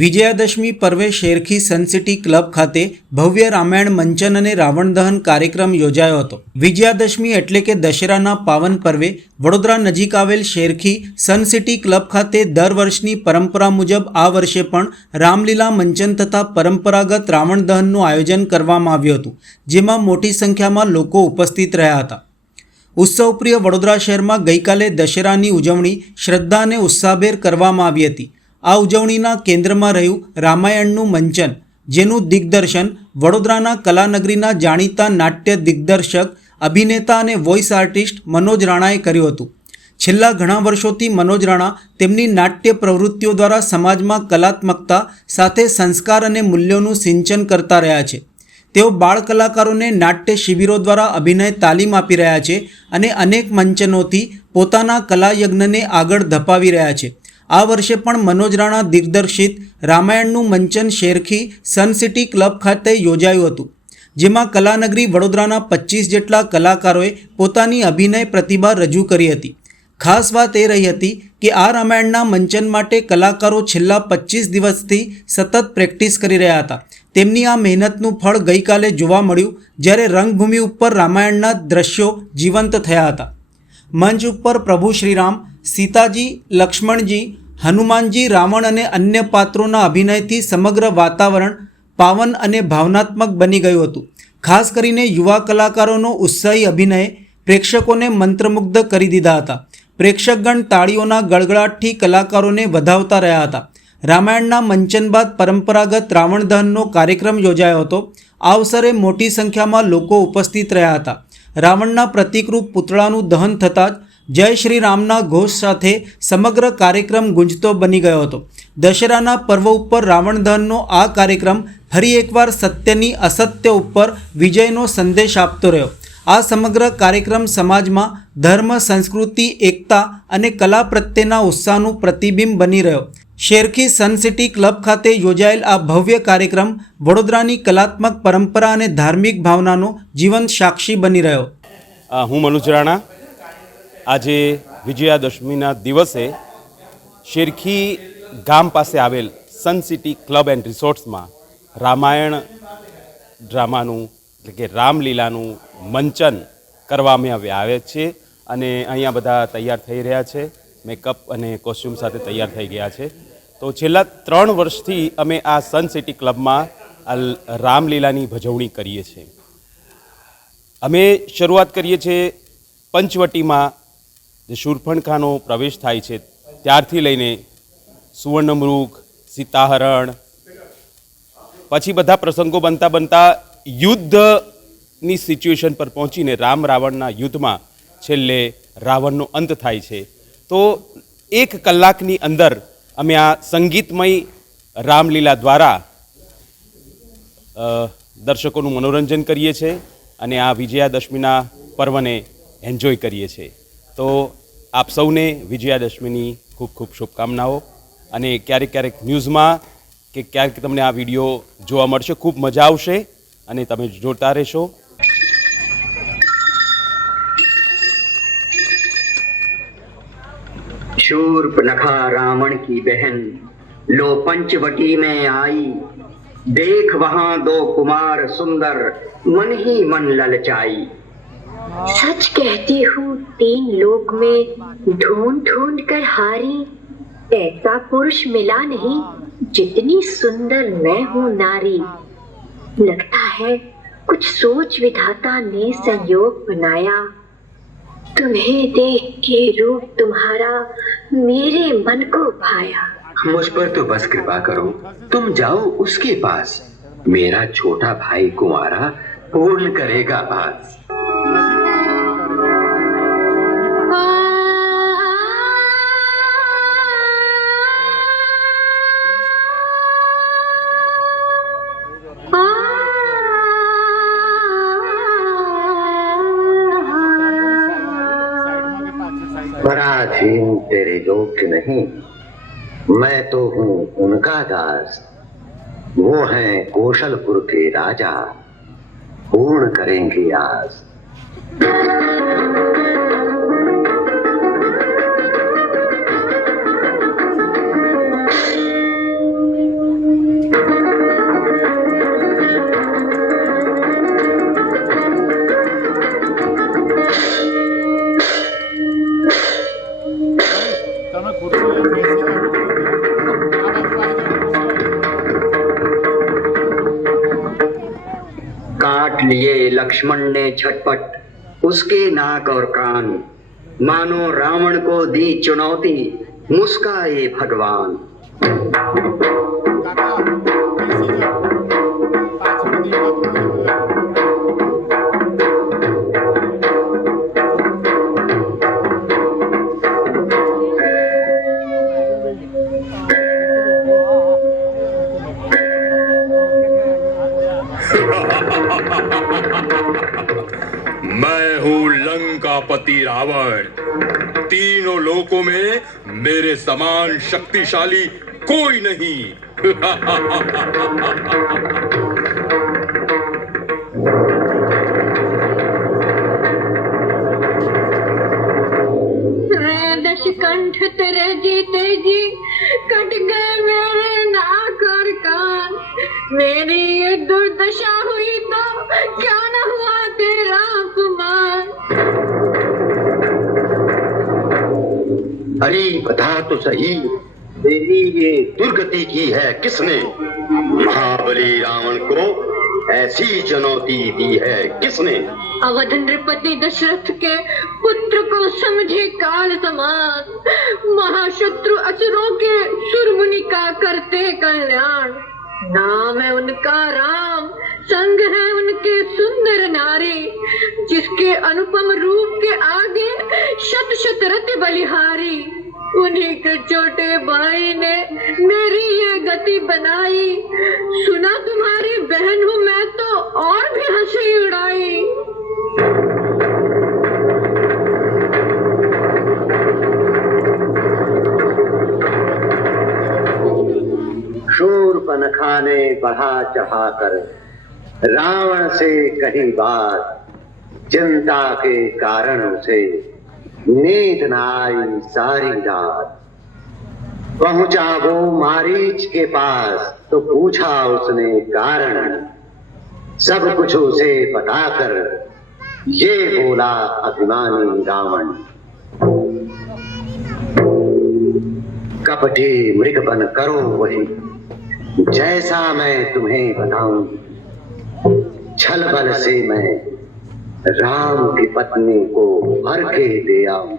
વિજયાદશમી પર્વે Sherkhi Sun City club ખાતે ભવ્ય રામાયણ મંચન અને રાવણ દહન કાર્યક્રમ યોજાયો હતો। વિજયાદશમી એટલે કે દશેરાના પાવન પર્વે વડોદરા નજીક આવેલ શેરખી સનસિટી ક્લબ ખાતે દર વર્ષની પરંપરા મુજબ આ વર્ષે પણ રામલીલા મંચન તથા પરંપરાગત રાવણ દહનનું આયોજન કરવામાં આવ્યું હતું, જેમાં મોટી સંખ્યામાં લોકો ઉપસ્થિત રહ્યા હતા। ઉત્સવપ્રિય વડોદરા શહેરમાં ગઈકાલે દશેરાની ઉજવણી શ્રદ્ધા અને ઉત્સાહભેર કરવામાં આવી હતી। આ ઉજવણીના કેન્દ્રમાં રહ્યું રામાયણનું મંચન, જેનું દિગ્દર્શન વડોદરાના કલાનગરીના જાણીતા નાટ્ય દિગ્દર્શક, અભિનેતા અને વોઇસ આર્ટિસ્ટ મનોજ રાણાએ કર્યું હતું। છેલ્લા ઘણા વર્ષોથી મનોજ રાણા તેમની નાટ્ય પ્રવૃત્તિઓ દ્વારા સમાજમાં કલાત્મકતા સાથે સંસ્કાર અને મૂલ્યોનું સિંચન કરતા રહ્યા છે। તેઓ બાળ કલાકારોને નાટ્ય શિબિરો દ્વારા અભિનય તાલીમ આપી રહ્યા છે અને અનેક મંચનોથી પોતાના કલાયજ્ઞને આગળ ધપાવી રહ્યા છે। આ વર્ષે પણ Manoj Rana દિગ્દર્શિત રામાયણનું Manchun Sherkhi Sun City club ખાતે યોજાયું હતું, જેમાં કલાનગરી વડોદરાના 25 જેટલા કલાકારોએ પોતાની અભિનય પ્રતિભા રજૂ કરી હતી। ખાસ વાત એ રહી હતી કે આ રામાયણના મંચન માટે કલાકારો છેલ્લા 25 દિવસથી સતત પ્રેક્ટિસ કરી રહ્યા હતા। તેમની આ મહેનતનું ફળ ગઈકાલે જોવા મળ્યું, જ્યારે રંગભૂમિ ઉપર રામાયણના દ્રશ્યો જીવંત થયા હતા। મંચ ઉપર પ્રભુ શ્રીરામ, સીતાજી, લક્ષ્મણજી, હનુમાનજી, રાવણ અને અન્ય પાત્રોના અભિનયથી સમગ્ર વાતાવરણ પાવન અને ભાવનાત્મક બની ગયું હતું। ખાસ કરીને યુવા કલાકારોનો ઉત્સાહી અભિનયે પ્રેક્ષકોને મંત્રમુગ્ધ કરી દીધા હતા। પ્રેક્ષકગણ તાળીઓના ગળગળાટથી કલાકારોને વધાવતા રહ્યા હતા। રામાયણના મંચન બાદ પરંપરાગત રાવણ દહનનો કાર્યક્રમ યોજાયો હતો। આ અવસરે મોટી સંખ્યામાં લોકો ઉપસ્થિત રહ્યા હતા। રાવણના પ્રતિકરૂપ પુતળાનું દહન થતાં જ જય શ્રી રામના ઘોષ સાથે સમગ્ર કાર્યક્રમ ગુંજતો બની ગયો હતો। દશેરાના પર્વ ઉપર રાવણ દહનનો આ કાર્યક્રમ ફરી એકવાર સત્યની અસત્ય ઉપર વિજયનો સંદેશ આપતો રહ્યો। આ સમગ્ર કાર્યક્રમ સમાજમાં ધર્મ, સંસ્કૃતિ, એકતા અને કલા પ્રત્યેના ઉત્સાહનું પ્રતિબિંબ બની રહ્યો। શેરખી સનસિટી ક્લબ ખાતે યોજાયેલ આ ભવ્ય કાર્યક્રમ વડોદરાની કલાત્મક પરંપરા અને ધાર્મિક ભાવનાનો જીવંત સાક્ષી બની રહ્યો। હું મનોજ રાણા આજે વિજયાદશમીના દિવસે શેરખી ગામ પાસે આવેલ સનસિટી ક્લબ એન્ડ રિસોર્ટ્સમાં રામાયણ ડ્રામાનું એટલે કે રામલીલાનું મંચન કરવામાં આવે છે અને અહીંયા બધા તૈયાર થઈ રહ્યા છે, મેકઅપ અને કોસ્ચ્યુમ સાથે તૈયાર થઈ ગયા છે। તો છેલ્લા 3 વર્ષથી અમે આ સનસિટી ક્લબમાં રામલીલાની ભજવણી કરીએ છીએ। અમે શરૂઆત કરીએ છીએ પંચવટીમાં જે શૂર્પણખાનો પ્રવેશ થાય છે ત્યારથી લઈને સુવર્ણમૃગ, સીતાહરણ, પછી બધા પ્રસંગો બનતા બનતા યુદ્ધની સિચ્યુએશન પર પહોંચીને રામ રાવણના યુદ્ધમાં છેલ્લે રાવણનો અંત થાય છે। તો 1 કલાકની અંદર અમે આ સંગીતમય રામલીલા દ્વારા દર્શકોનું મનોરંજન કરીએ છીએ અને આ વિજયાદશમીના પર્વને એન્જોય કરીએ છીએ। તો આપ સૌને વિજયાદશમીની ખૂબ ખૂબ શુભકામનાઓ અને ક્યારેક ક્યારેક ન્યૂઝમાં કે ક્યારેક તમને આ વિડીયો જોવા મળશે, ખૂબ મજા આવશે અને તમે જોતા રહેશો। शूर्पणखा रावण की बहन लो पंचवटी में आई, देख वहां दो कुमार सुंदर मन ही मन ललचाई। सच कहती हूँ 3 लोक में ढूंढ ढूंढ कर हारी, ऐसा पुरुष मिला नहीं जितनी सुंदर मैं हूँ नारी। लगता है कुछ सोच विधाता ने संयोग बनाया, तुम्हें देख के रूप तुम्हारा मेरे मन को भाया। मुझ पर तो बस कृपा करो, तुम जाओ उसके पास, मेरा छोटा भाई कुंवारा पूर्ण करेगा बात। पराधीन तेरे योग्य नहीं, मैं तो हूँ उनका दास। वो हैं कौशलपुर के राजा, पूर्ण करेंगे आस। लक्ष्मण ने झटपट उसके नाक और कान, मानो रावण को दी चुनौती, मुस्काए भगवान। मैं हूँ लंकापति रावण। तीनों लोकों में मेरे समान शक्तिशाली कोई नहीं। रे दशकंठ तेरे जीते जी कट गए मेरे नाक और कान। मेरी ये दुर्दशा हुई तो क्या न हुआ तेरा अपमान। अरे बता तो सही, तेरी ये दुर्गति की है किसने? महाबली रावण को ऐसी चुनौती दी है किसने? अवध नृपति दशरथ के पुत्र को समझे काल समान। महाशत्रु असुरों के सुरमुनि का करते कल्याण। नाम है उनका राम, संग है उनके सुंदर नारी। जिसके अनुपम रूप के आगे शत शत रति बलिहारी। उन्हीं के छोटे भाई ने मेरी ये गति बनाई। सुना तुम्हारी बहन हूँ मैं तो और भी हंसी उड़ाई। शूर्पणखा ने बढ़ा चढ़ाकर रावण से कही बात। चिंता के कारण उसे नींद न आई सारी रात। पहुंचा वो मारीच के पास तो पूछा उसने कारण। सब कुछ उसे बताकर ये बोला अभिमानी रावण। कपटी मृगपन करो वही जैसा मैं तुम्हें बताऊं। छल बल से मैं राम की पत्नी को हर के दे आऊं।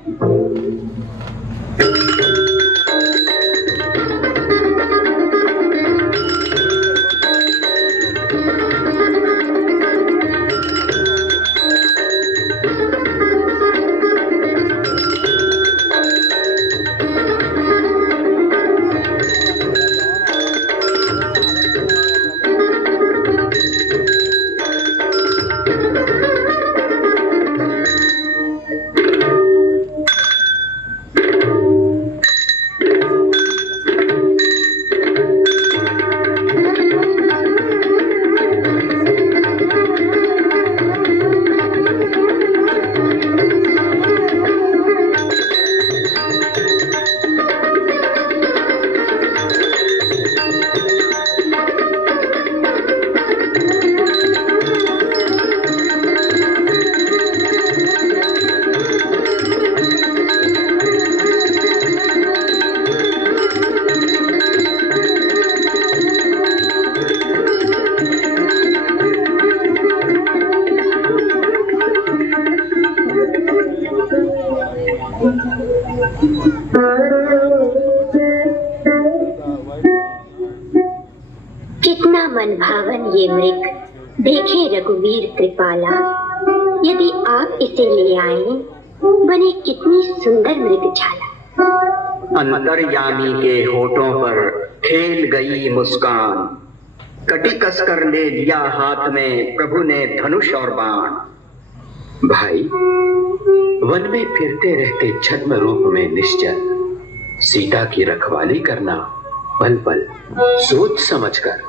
कितना मनभावन ये मृग, देखे रघुवीर कृपाला। यदि आप इसे ले आए, बने कितनी सुंदर मृगशाला। अंतर्यामी के होठों पर खेल गई मुस्कान। कटी कसकर ले लिया हाथ में प्रभु ने धनुष और बाण। भाई, वन में फिरते रहते छद्म रूप में निश्चल सीता की रखवाली करना पल पल सोच समझ कर।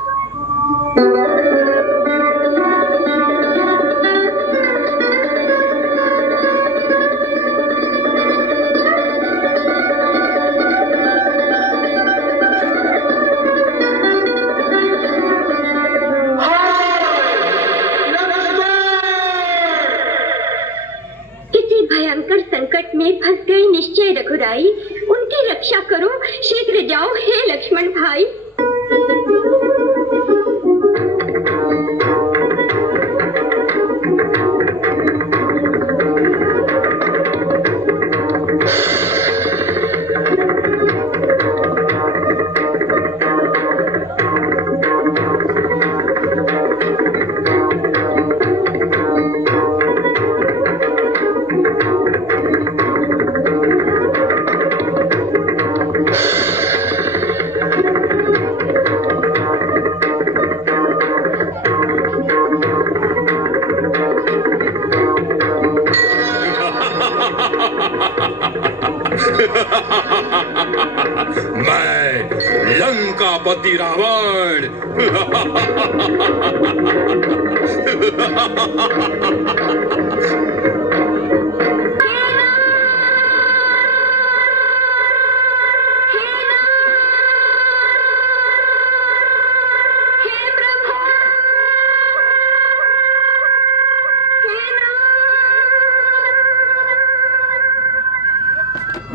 भयंकर संकट में फंस गई निश्चय रघुराई। उनकी रक्षा करो, शीघ्र जाओ हे लक्ष्मण भाई। मैं लंकापति रावण।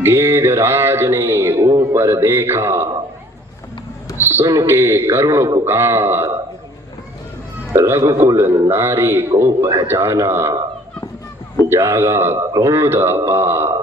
गीधराज ने ऊपर देखा, सुन के करुण पुकार, रघुकुल नारी को पहचाना, जागा क्रोध अपार।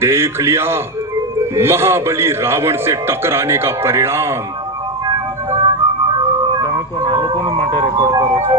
देख लिया महाबली रावण से टकराने का परिणाम। તમે કોણ આ લોકોને માટે રેકોર્ડ કરો છો?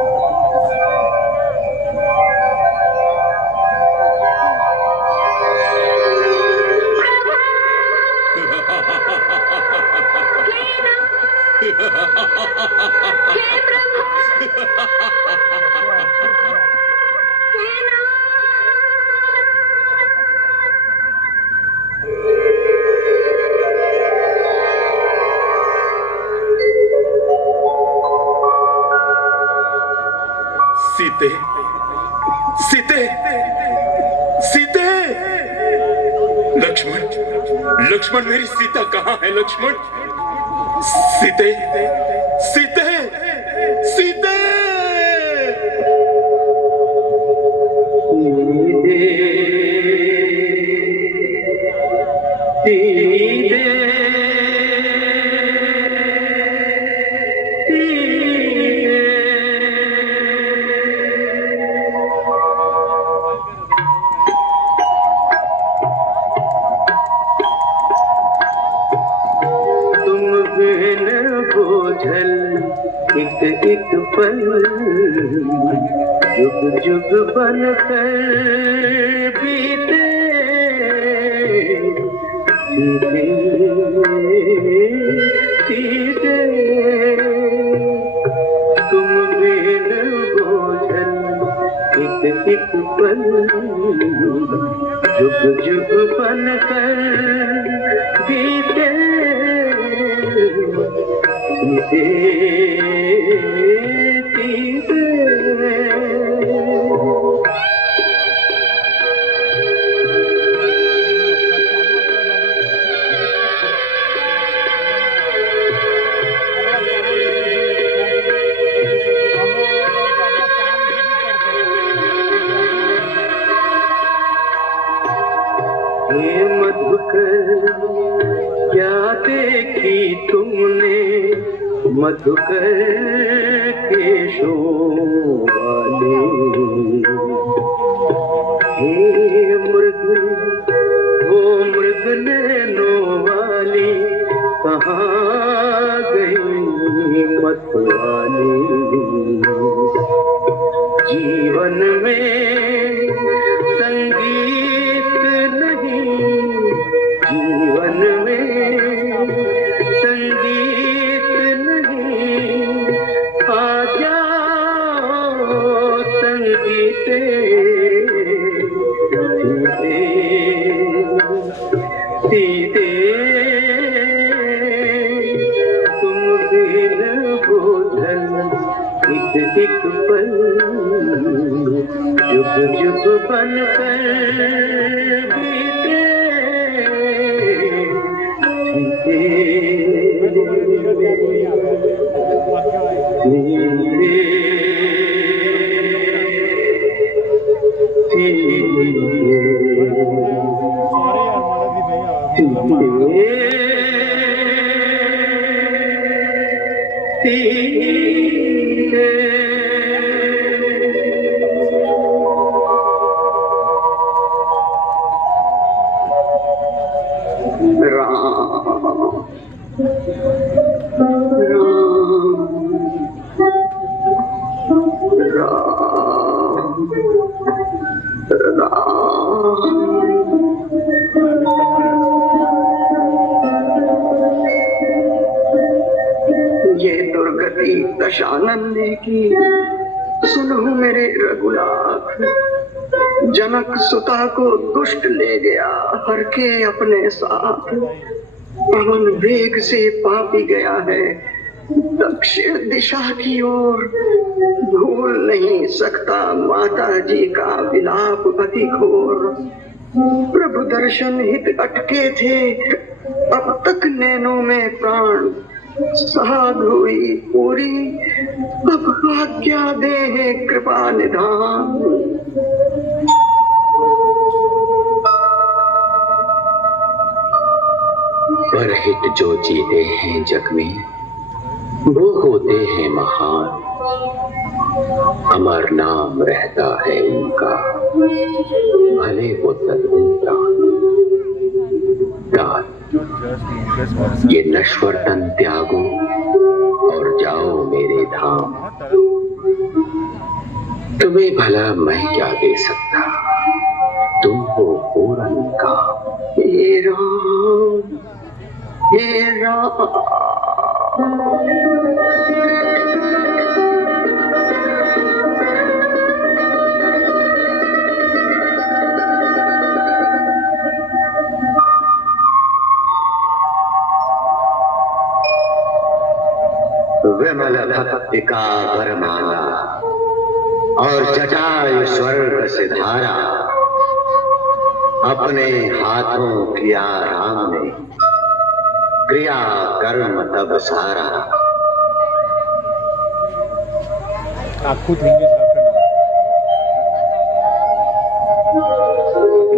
सीते, सीते, सीते, लक्ष्मण, लक्ष्मण मेरी सीता कहाँ है? लक्ष्मण, सीते, सीते, सीते। एक एक पल जुग जुग बन कर बीते, सीधे सीधे तुम बिन बोझल। एक एक पल जुग जुग बन कर बीते, सीधे सीधे। हे मधुकर क्या देखी तुमने, मधुकर के शोभाले। हे मृग वो मृग नैनों वाली, कहाँ गई मतवाली। जीवन में संगीत नहीं, जीवन में संगीत नहीं, आ जाओ संगीते सीधे सीधे। तुम बिन बोझल एक एक पल जुग जुग जुग बनकर ये दुर्गति दशानन ने की, सुनो मेरे रघुनाथ। जनक सुता को दुष्ट ले गया हर के अपने साथ। पवन वेग से पापी गया है दक्षिण दिशा की ओर। भूल नहीं सकता माता जी का विलाप अति घोर। प्रभु दर्शन हित अटके थे, अब तक नैनों में प्राण। साध हुई पूरी, अब आज्ञा दे है कृपा निधान। परहित जो जीते हैं जग में वो होते हैं महान। अमर नाम रहता है उनका, भले वो सद्गुण दान। ये नश्वर तन त्यागो और जाओ मेरे धाम। तुम्हें भला मैं क्या दे सकता, तुम हो पूरन का। हे राम, हे राम। विमल भक्ति का वरमाला और जटायु स्वर्ग से धारा। अपने हाथों किया राम ने, क्रिया कर्म तब सारा।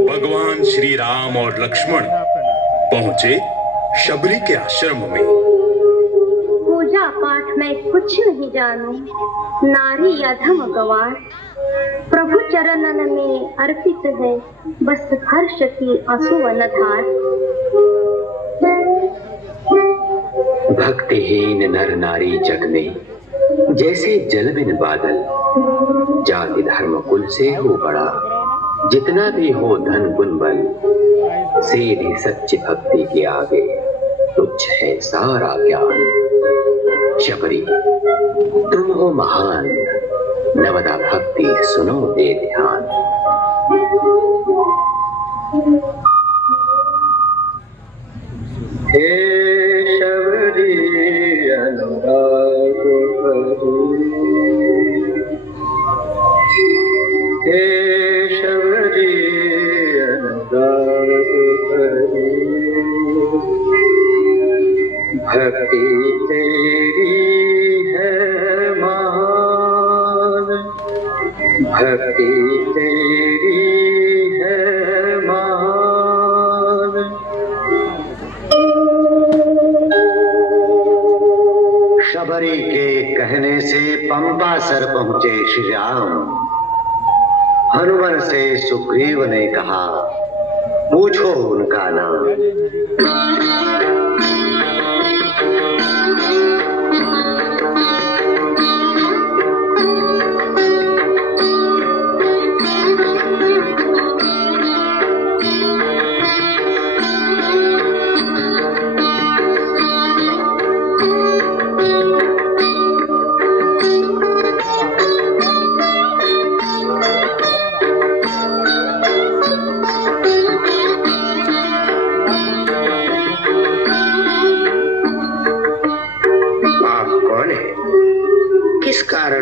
भगवान श्री राम और लक्ष्मण पहुंचे शबरी के आश्रम में। पूजा पाठ में कुछ नहीं जानू, नारी अधम गवार। प्रभु चरणन में अर्पित है बस हर्ष की आंसुअन धार। भक्तिहीन नर नारी जग में जैसे जल बिन बादल। जाति धर्म कुल से हो बड़ा, जितना भी हो धन गुण बल। सीधी सच्ची भक्ति के आगे तुच्छ है सारा ज्ञान। शबरी तुम हो महान, नवदा भक्ति सुनो दे ध्यान। हे शबरी अनुराग भरी, हे शबरी अनुराग भरी। भक्ति तेरी है मान, भक्ति तेरी है मान। शबरी के कहने से पंपा सर पहुंचे श्री राम। हनुमान से सुग्रीव ने कहा, पूछो उनका नाम।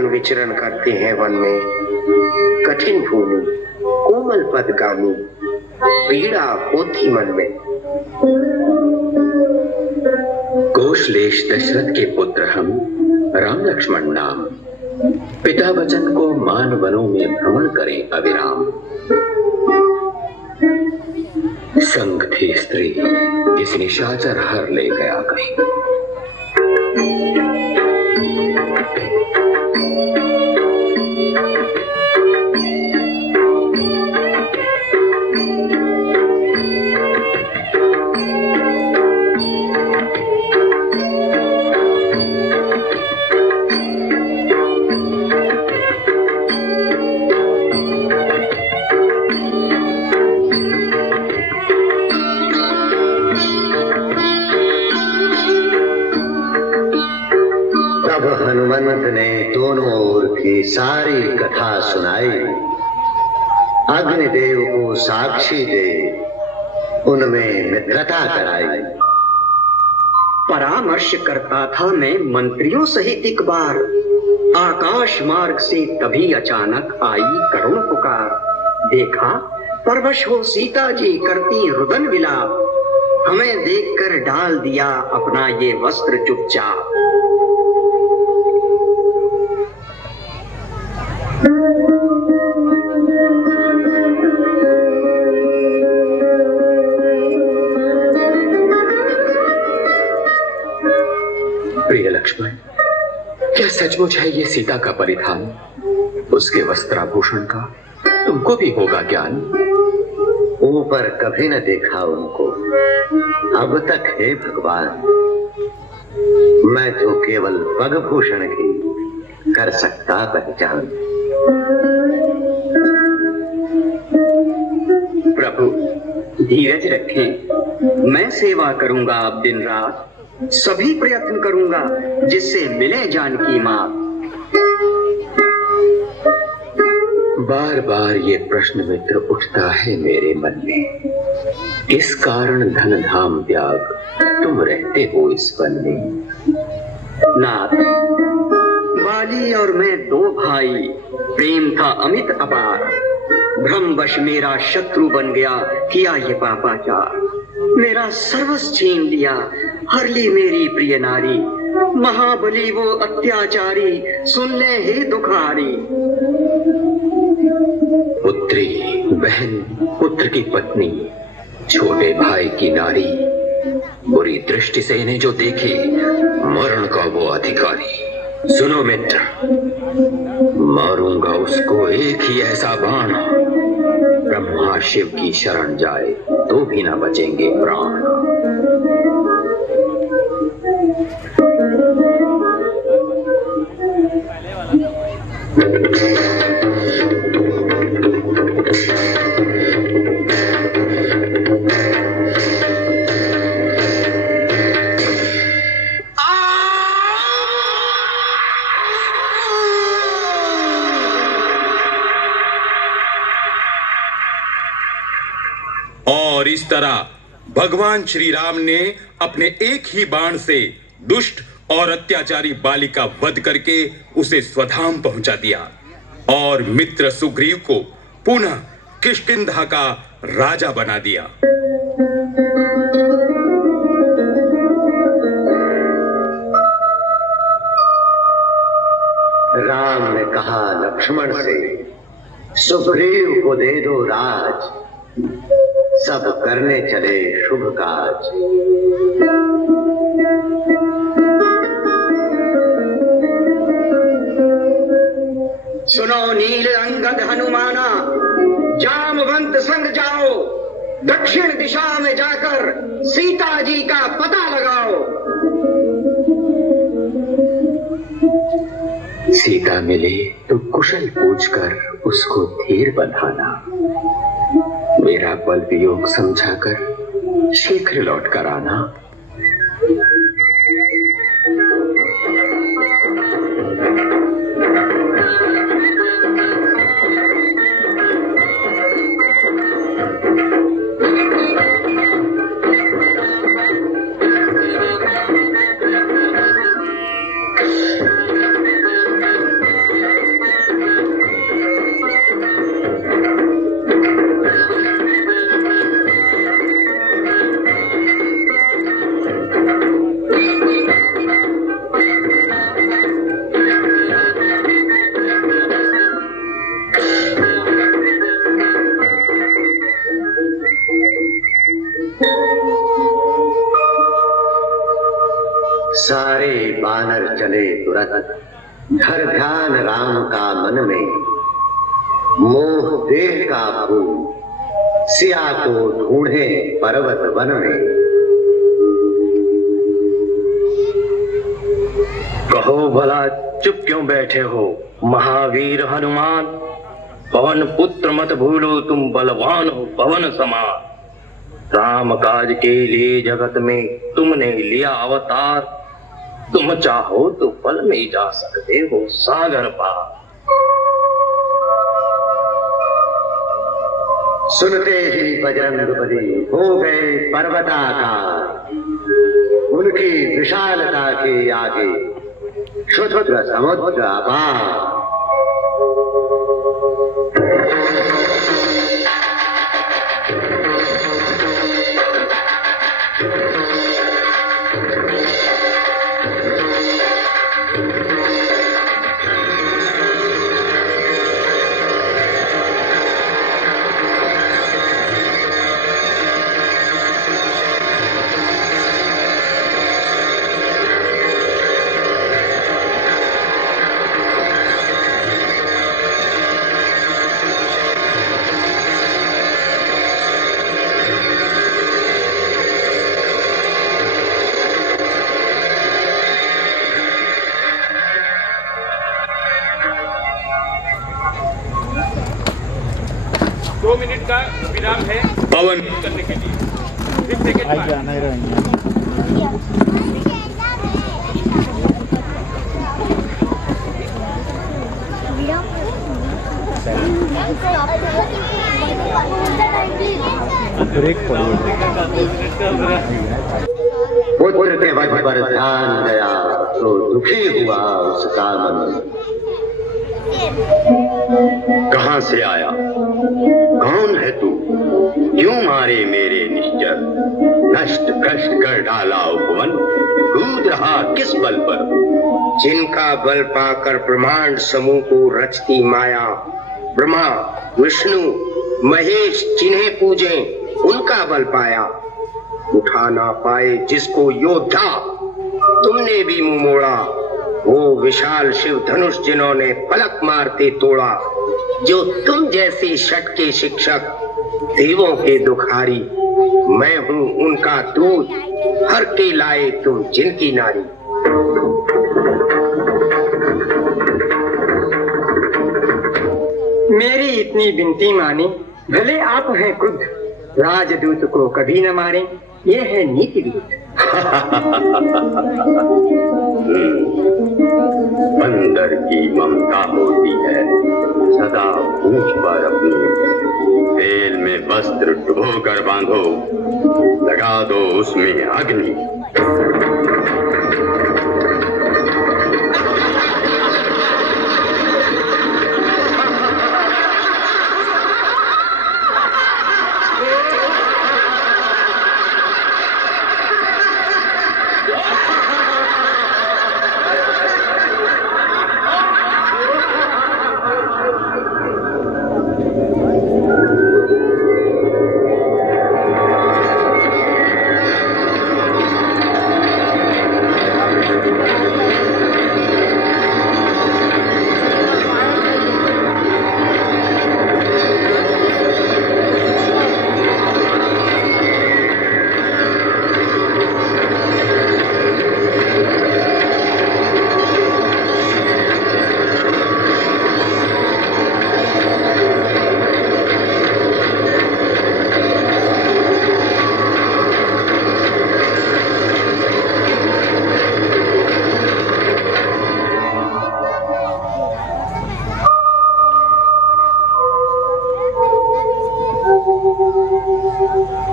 विचरण करते हैं वन में। कठिन भूमि कोमल पदगामी, पीड़ा होती मन में। कोशलेश दशरथ के पुत्र हम, राम लक्ष्मण नाम, पिता वचन को मान वनों में भ्रमण करें अविराम। संग थी स्त्री जिस निशाचर हर ले गया कहीं। हनुमंत ने दोनों ओर की सारी कथा सुनाई। अग्निदेव को साक्षी दे उनमें मित्रता कराई। परामर्श करता था मैं मंत्रियों सहित एक बार, आकाश मार्ग से तभी अचानक आई करुण पुकार। देखा परवश हो सीता जी करती रुदन विलाप, हमें देखकर डाल दिया अपना ये वस्त्र चुपचाप। प्रिय लक्ष्मण, क्या सचमुच है ये सीता का परिधान? उसके वस्त्राभूषण का तुमको भी होगा ज्ञान। ऊपर कभी न देखा उनको अब तक, हे भगवान। मैं तो केवल पगभूषण की कर सकता पहचान। प्रभु धीरज रखें, मैं सेवा करूंगा अब दिन रात, सभी प्रयत्न करूंगा जिससे मिले जानकी मां। बार बार ये प्रश्न मित्र उठता है मेरे मन में, किस कारण धन धाम त्याग तुम रहते हो इस वन में? नाथ, बाली और मैं दो भाई, प्रेम था अमित अपार, भ्रमवश मेरा शत्रु बन गया, किया ये पापाचार। मेरा सर्वस्व छीन लिया, हर ली मेरी प्रिय नारी, महाबली वो अत्याचारी, सुन ले हे दुखारी। पुत्री, बहन, पुत्र की पत्नी, छोटे भाई की नारी, बुरी दृष्टि से इन्हें जो देखे, मरण का वो अधिकारी। सुनो मित्र, मारूंगा उसको एक ही ऐसा बाण, ब्रह्मा शिव की शरण जाए तो भी ना बचेंगे प्राण। और इस तरह भगवान श्री राम ने अपने एक ही बाण से दुष्ट और अत्याचारी बाली का वध करके उसे स्वधाम पहुंचा दिया और मित्र सुग्रीव को पुनः किष्किंधा का राजा बना दिया। राम ने कहा लक्ष्मण से, सुग्रीव को दे दो राज, सब करने चले शुभ काज। सुनो नील अंगद हनुमाना, जामवंत संग जाओ, दक्षिण दिशा में जाकर सीता जी का पता लगाओ। सीता मिले तो कुशल पूछकर उसको धीर बंधाना, मेरा बल वियोग समझाकर शीघ्र लौट कर आना। चले तुरंत, धर ध्यान राम का मन में, मोह देह का भूल, सिया को ढूंढे पर्वत वन में। कहो भला चुप क्यों बैठे हो महावीर हनुमान, पवन पुत्र मत भूलो तुम बलवान हो पवन समान। राम काज के लिए जगत में तुमने लिया अवतार, तुम चाहो तो पल में जा सकते हो सागर पार। सुनते ही बजरंगबली हो गए पर्वताकार, उनकी विशालता के आगे क्षुद्र समुद्र अपार। का विराम है पवन करने के लिए। 5 सेकंड पुत्र के वध पर ध्यान गया तो दुखी हुआ उसका मन। कहां से आया, कौन है तू, क्यों मारे मेरे निश्चर, नष्ट भ्रष्ट कर डाला उपवन, कूद रहा किस बल पर। जिनका बल पाकर ब्रह्मांड समूह को रचती माया, ब्रह्मा विष्णु महेश जिन्हें पूजे उनका बल पाया। उठा ना पाए जिसको योद्धा, तुमने भी मुंह मोड़ा, वो विशाल शिव धनुष जिन्होंने पलक मारते तोड़ा। जो तुम जैसे शठ के शिक्षक, देवों के दुखारी, मैं हूँ उनका दूत, हर के लाए तुम जिनकी नारी। मेरी इतनी विनती माने, भले आप हैं क्रुद्ध, राजदूत को कभी न मारे, ये है नीति दूत। बंदर की ममता होती है सदा पूंछ पर अपनी, तेल में वस्त्र डुबो कर बांधो, लगा दो उसमें अग्नि।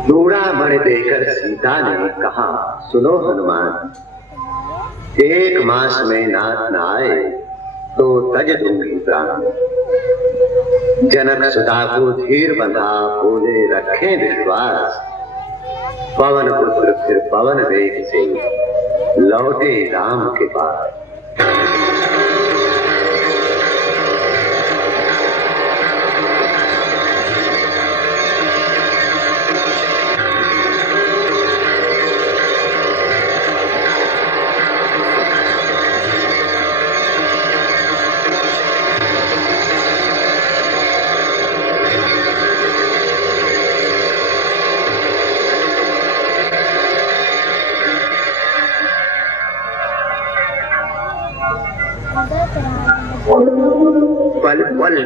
चूड़ामणि देकर सीता ने कहा, सुनो हनुमान, 1 मास में नाथ न आए तो तज दूंगी प्राण। जनक सुता को धीर बंधा, बोले रखें विश्वास, पवन पुत्र फिर पवन वेग से लौटे राम के पास।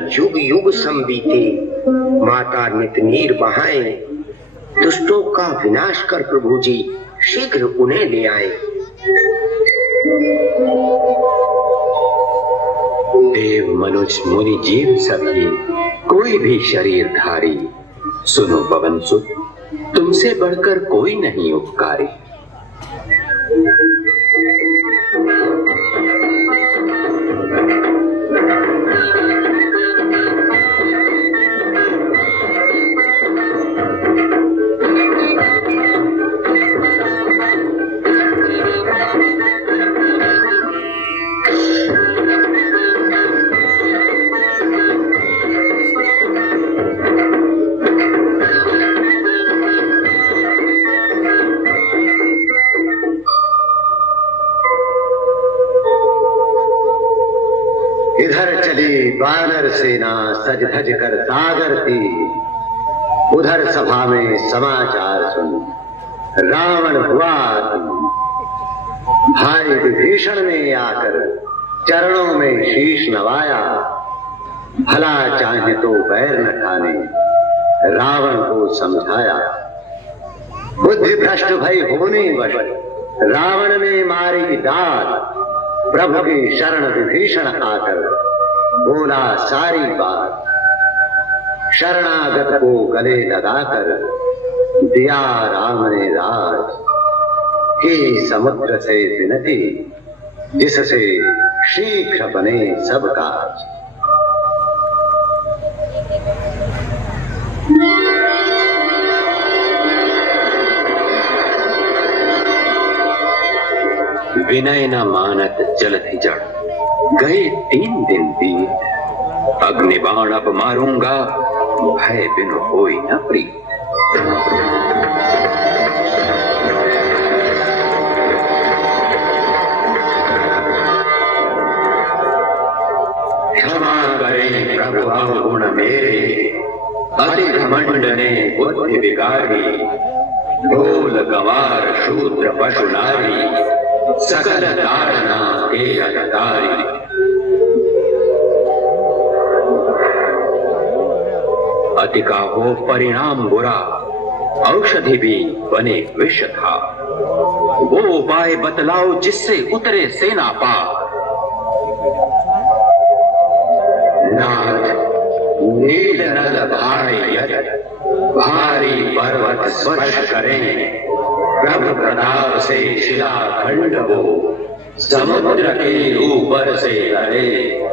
युग युग संबीते, माता नित नीर बहाए, दुष्टों का विनाश कर प्रभु जी शीघ्र उन्हें ले आए। देव मनुष्य मुनि जीव सभी कोई भी शरीर धारी, सुनो पवन सुत, तुमसे बढ़कर कोई नहीं उपकारी। इधर चली वानर सेना सज धज कर सागर थी, उधर सभा में समाचार सुन रावण हुआ भाई विभीषण ने आकर चरणों में शीश नवाया। भला चाहे तो बैर न ठाने, रावण को समझाया। बुद्धि भ्रष्ट भई होने वश रावण ने मारी दात, प्रभु की शरण विभीषण आकर बोला सारी बात। शरणागत को गले लगाकर दिया राम ने राज, कि समुद्र से विनती जिससे शीघ्र बने सब काज। विनय न मानत जलति जड़, गए 3 दिन बीत। अग्निबाण अब मारूंगा, भय बिनु होई न प्रीत। क्षमा करें प्रभु अवगुण मेरे, अति घमंड ने बुद्धि बिगाड़ी। ढोल गवार शूद्र पशु नारी, सकल ताड़ना के अधिकारी। अति का हो परिणाम बुरा, औषधि भी बने विष था। वो उपाय बतलाओ जिससे उतरे सेना पार। नाथ नील नल भारी पर्वत स्पर्श करें, प्रभु प्रताप से शिलाखंड हो समुद्र के ऊपर से लड़े।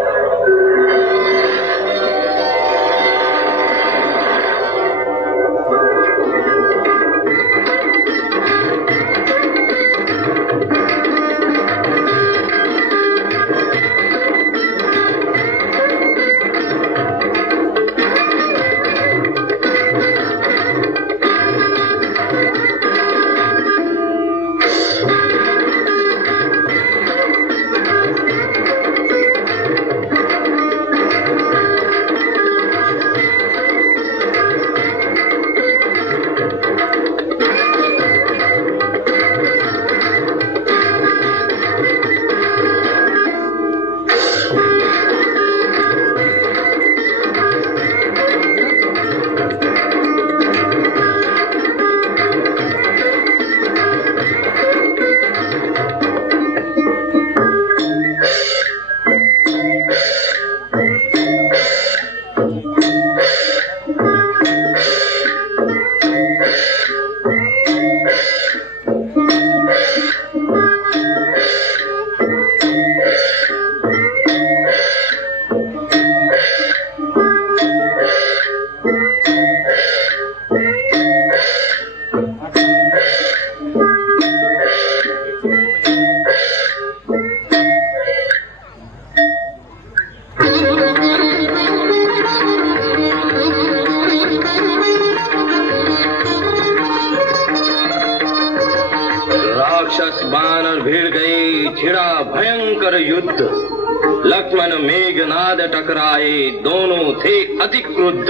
छिड़ा भयंकर युद्ध, लक्ष्मण मेघनाद टकराए, दोनों थे अति क्रुद्ध।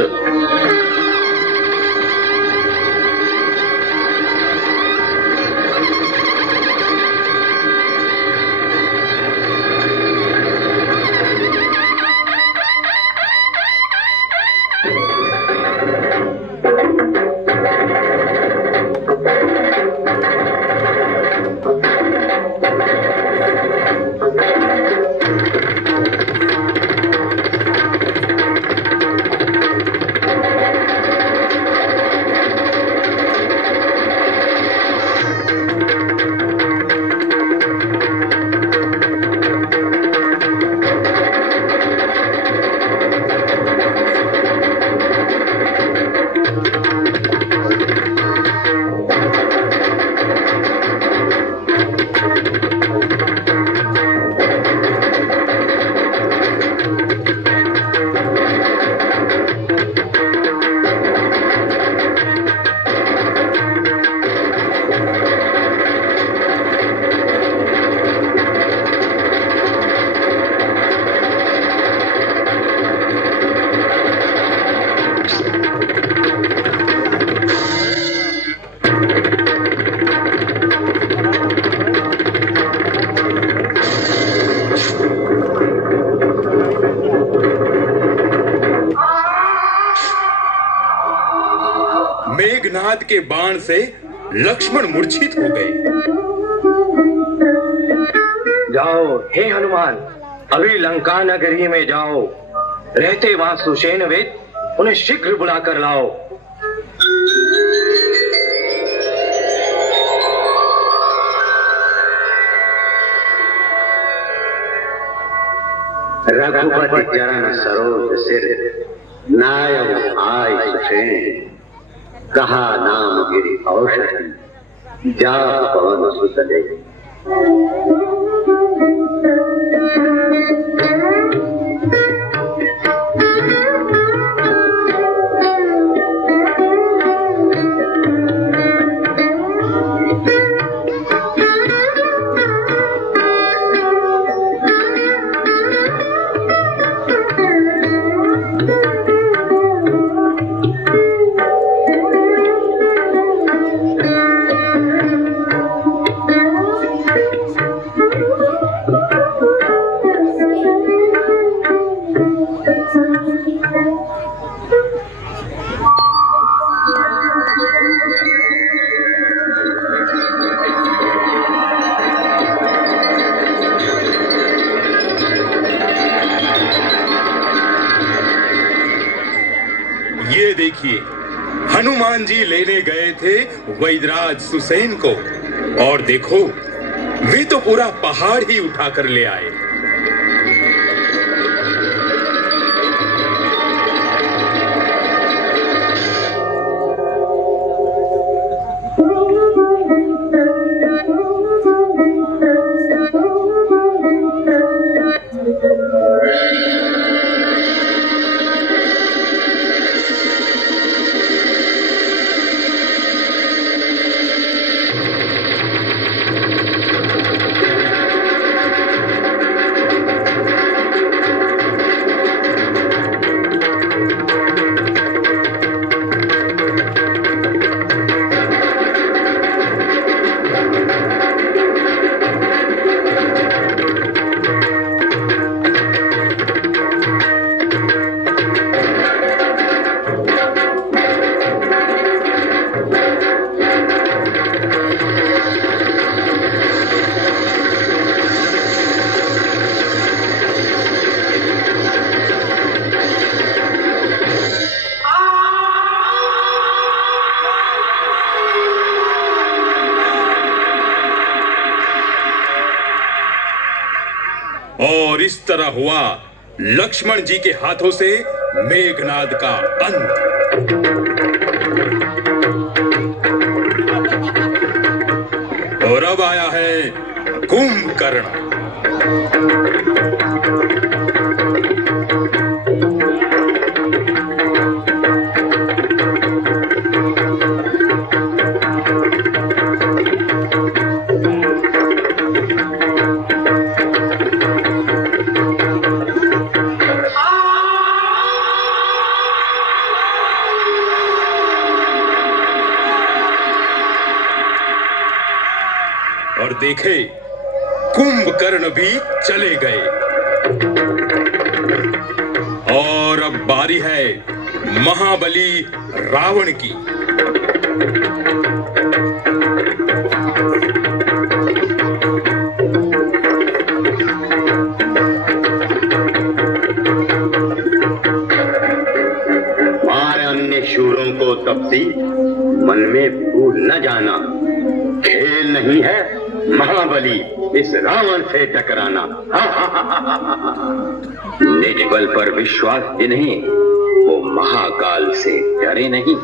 मेघनाद के बाण से लक्ष्मण मूर्छित हो गए। जाओ हे हनुमान, अभी लंका नगरी में जाओ, रहते वहां सुषेण वेद उन्हें शीघ्र बुला कर लाओ। रघुपति चरण सरोज सिर नायक आय सुषेण, कहा नाम गिरि औषधि जा पवन सुत ले। ये देखिए, हनुमान जी लेने गए थे वैदराज सुसेन को, और देखो वे तो पूरा पहाड़ ही उठाकर ले आए। और इस तरह हुआ लक्ष्मण जी के हाथों से मेघनाद का अंत। और अब आया है कुंभकर्ण। और देखे, कुंभकर्ण भी चले गए। और अब बारी है महाबली रावण की। मार अन्य शूरों को तपसी, मन में भूल न जाना। खेल नहीं है महाबली इस रावण से टकराना। निज बल पर विश्वास ही नहीं, वो महाकाल से डरे नहीं।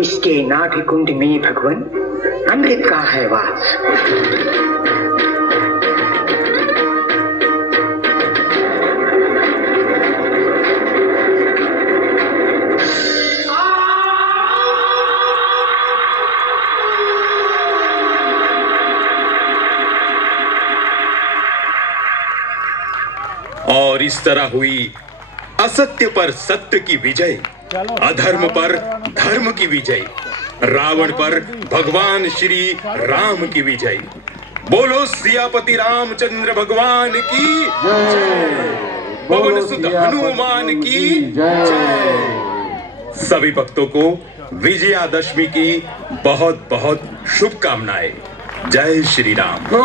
इसके नाभि कुंड में भगवान अमृत का है वास। और इस तरह हुई असत्य पर सत्य की विजय, अधर्म पर धर्म की विजय, रावण पर भगवान श्री राम की विजय। बोलो सियापति रामचंद्र भगवान की जय, पवन सुत हनुमान की जय। सभी भक्तों को विजयादशमी की बहुत बहुत शुभकामनाएं। जय श्री राम।